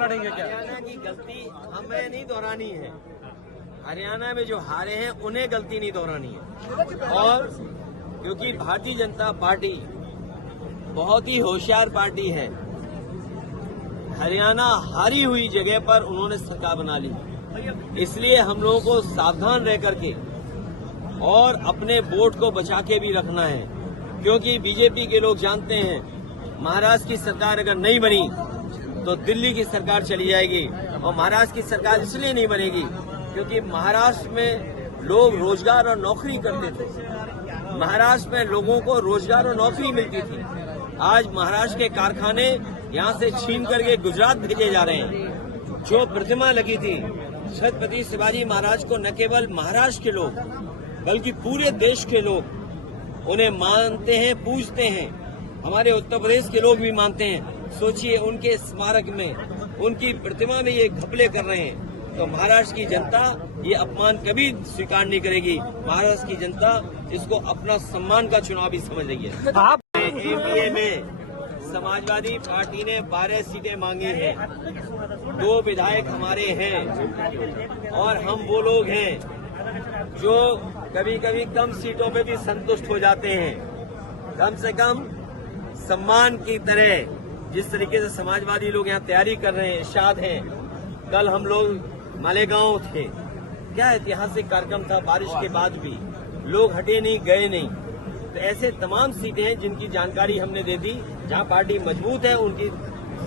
लड़ेंगे क्या? हरियाणा की गलती हमें नहीं दोहरानी है। हरियाणा में जो हारे हैं उन्हें गलती नहीं दोहरानी है। और क्योंकि भारतीय जनता पार्टी बहुत ही होशियार पार्टी है, हरियाणा हारी हुई जगह पर उन्होंने सरकार बना ली, इसलिए हम लोगों को सावधान रह करके और अपने वोट को बचा के भी रखना है। क्योंकि बीजेपी के लोग जानते हैं महाराष्ट्र की सरकार अगर नहीं बनी तो दिल्ली की सरकार चली जाएगी। और महाराष्ट्र की सरकार इसलिए नहीं बनेगी क्योंकि महाराष्ट्र में लोग रोजगार और नौकरी करते थे, महाराष्ट्र में लोगों को रोजगार और नौकरी मिलती थी। आज महाराष्ट्र के कारखाने यहाँ से छीन करके गुजरात भेजे जा रहे हैं। जो प्रतिमा लगी थी छत्रपति शिवाजी महाराज को न केवल महाराष्ट्र के लोग बल्कि पूरे देश के लोग उन्हें मानते हैं, पूजते हैं। हमारे उत्तर प्रदेश के लोग भी मानते हैं। सोचिए, उनके स्मारक में, उनकी प्रतिमा में ये घपले कर रहे हैं, तो महाराष्ट्र की जनता ये अपमान कभी स्वीकार नहीं करेगी। महाराष्ट्र की जनता इसको अपना सम्मान का चुनाव भी समझ रही है। आप एमपीए में समाजवादी पार्टी ने 12 सीटें मांगी हैं, 2 विधायक हमारे हैं और हम वो लोग हैं जो कभी कभी कम सीटों पे भी संतुष्ट हो जाते हैं। कम से कम सम्मान की तरह जिस तरीके से समाजवादी लोग यहाँ तैयारी कर रहे हैं, इरशाद हैं। कल हम लोग मालेगांव थे, क्या ऐतिहासिक कार्यक्रम था, बारिश के बाद भी लोग हटे नहीं, गए नहीं। तो ऐसे तमाम सीटें हैं जिनकी जानकारी हमने दे दी। जहां पार्टी मजबूत है उनकी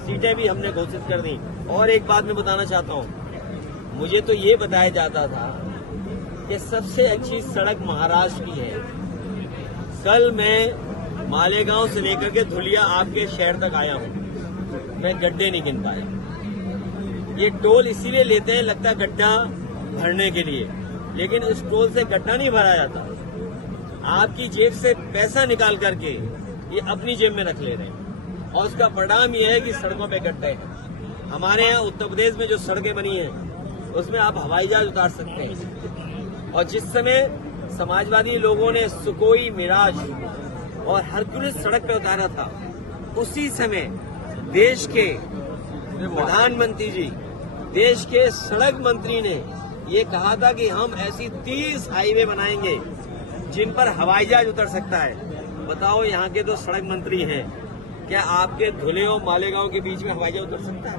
सीटें भी हमने घोषित कर दी। और एक बात मैं बताना चाहता हूं, मुझे तो ये बताया जाता था कि सबसे अच्छी सड़क महाराष्ट्र की है। कल मैं मालेगांव से लेकर के धुलिया आपके शहर तक आया हूं, मैं गड्ढे नहीं गिन पाया। ये टोल इसीलिए लेते हैं, लगता है गड्ढा भरने के लिए, लेकिन इस टोल से गड्ढा नहीं भरा जाता। आपकी जेब से पैसा निकाल करके ये अपनी जेब में रख ले रहे हैं और उसका परिणाम ये है कि सड़कों पे गड्ढे हैं। हमारे यहाँ उत्तर प्रदेश में जो सड़कें बनी हैं उसमें आप हवाई जहाज उतार सकते हैं। और जिस समय समाजवादी लोगों ने सुकोई, मिराज और हरक्यूलिस सड़क पे उतारा था, उसी समय देश के प्रधानमंत्री जी, देश के सड़क मंत्री ने ये कहा था कि हम ऐसी 30 हाईवे बनाएंगे जिन पर हवाई जहाज उतर सकता है। बताओ, यहाँ के तो सड़क मंत्री हैं, क्या आपके धुले और मालेगांव के बीच में हवाई जहाज उतर सकता है?